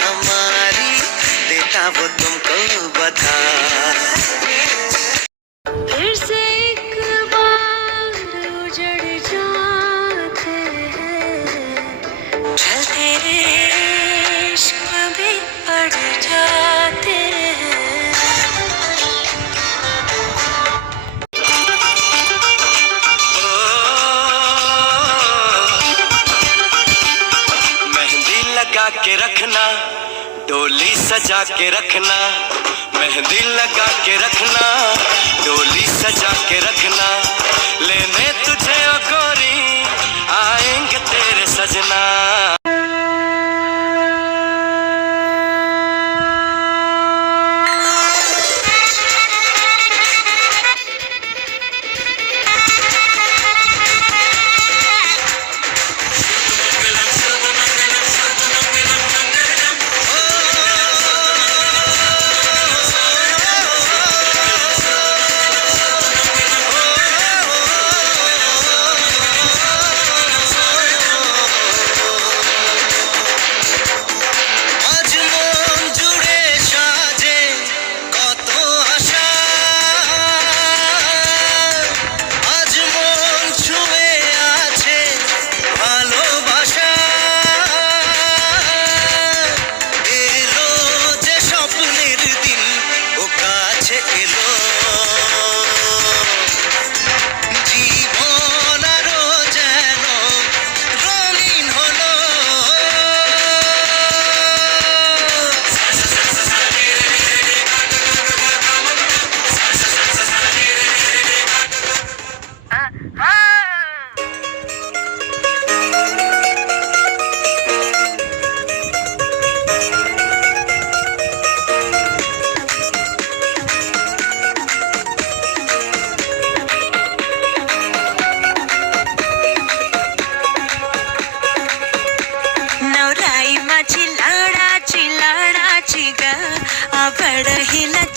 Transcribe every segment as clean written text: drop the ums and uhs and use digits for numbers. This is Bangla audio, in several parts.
हमारी देता वो तुमको बता। फिर से एक बार उजड़ जाते हैं, चलते इश्क में पड़ जाते हैं। मेहंदी लगा के रखना, डोली सजा के रखना, मेहंदी लगा के रखना, डोली सजा के रखना, लेने तुझे ओ गोरी आएंगे तेरे सजना।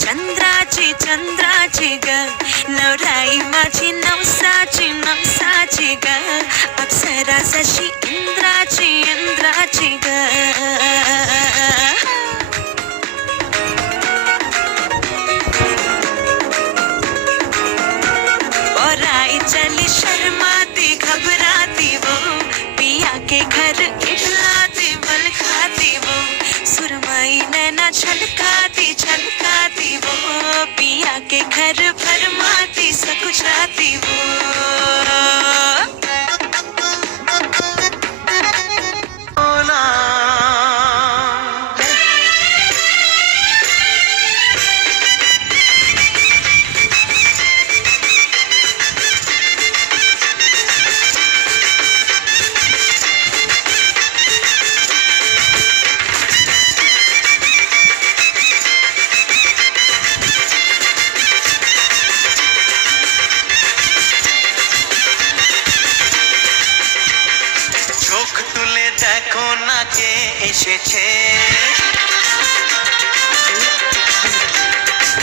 चंद्राची चंद्राची ग, नवराई माझी नवसाची नवसाची ग, अप्सरा जशी इंद्राची इंद्राची ग। और आई चली शर्माती घबराती वो, पिया के घर इलाती बलखाती वो, सुरमई नैना छलकाती छलकाती वो, पिया के घर फरमाती सकुचाती वो। চোখ তুলে দেখো না কে এসেছে,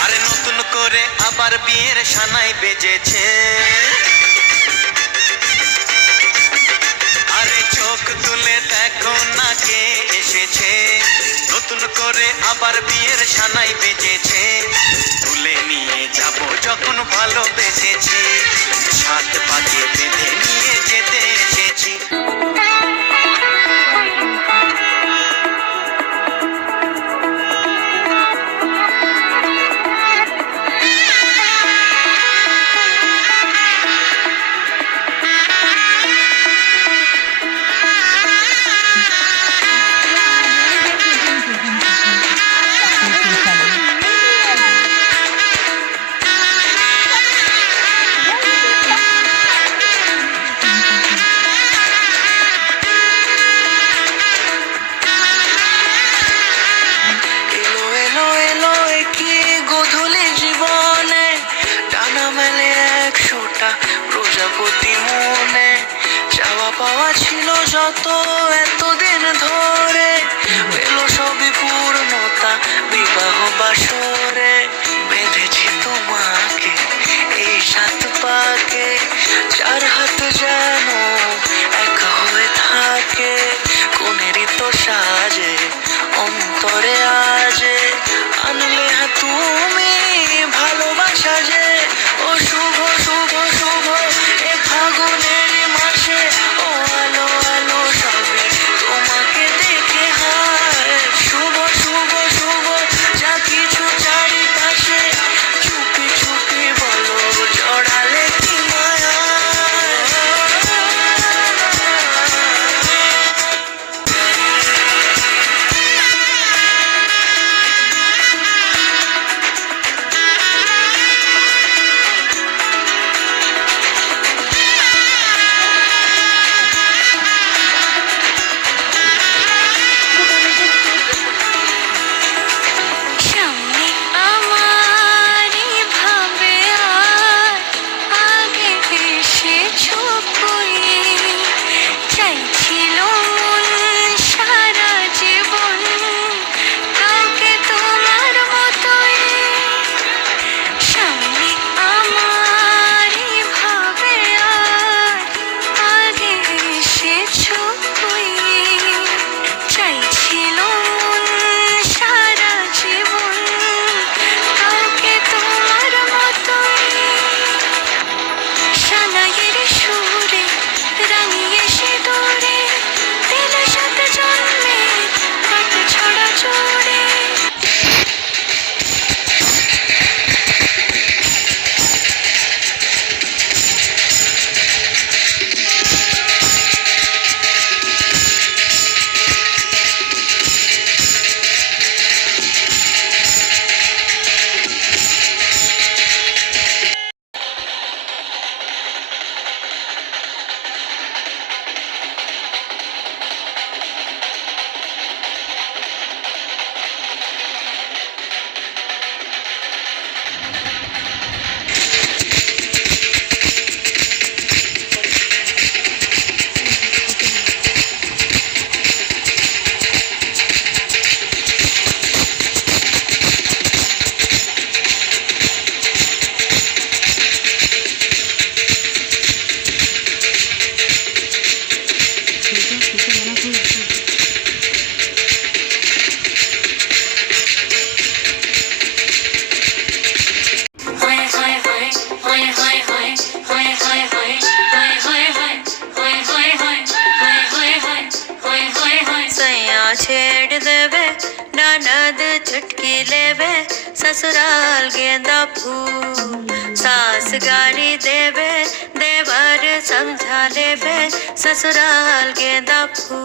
আরে নতুন করে আবার বিয়ের সানাই বেজেছে। আরে চোখ তুলে দেখো না কে এসেছে, নতুন করে আবার বিয়ের সানাই বেজেছে। তুলে নিয়ে যাব যখন ভালোবেসেছি, সাত পাকে বেঁধে নিয়ে যেতে এসেছি। প্রজাপতি মনে চাওয়া পাওয়া ছিল যত এতদিন ধরে, এলো সবই পূর্ণতা বিবাহ বাসরে। বেঁধেছি তোমাকে এই সাত পাকে, চার হাত যেন এক হয়ে থাকে, কোনেরই তো সাজে অন্য चुटकी लेवे ससुराल गेंदा फूल सास गारी देवे देवर समझा लेवे ससुराल गेंदा फूल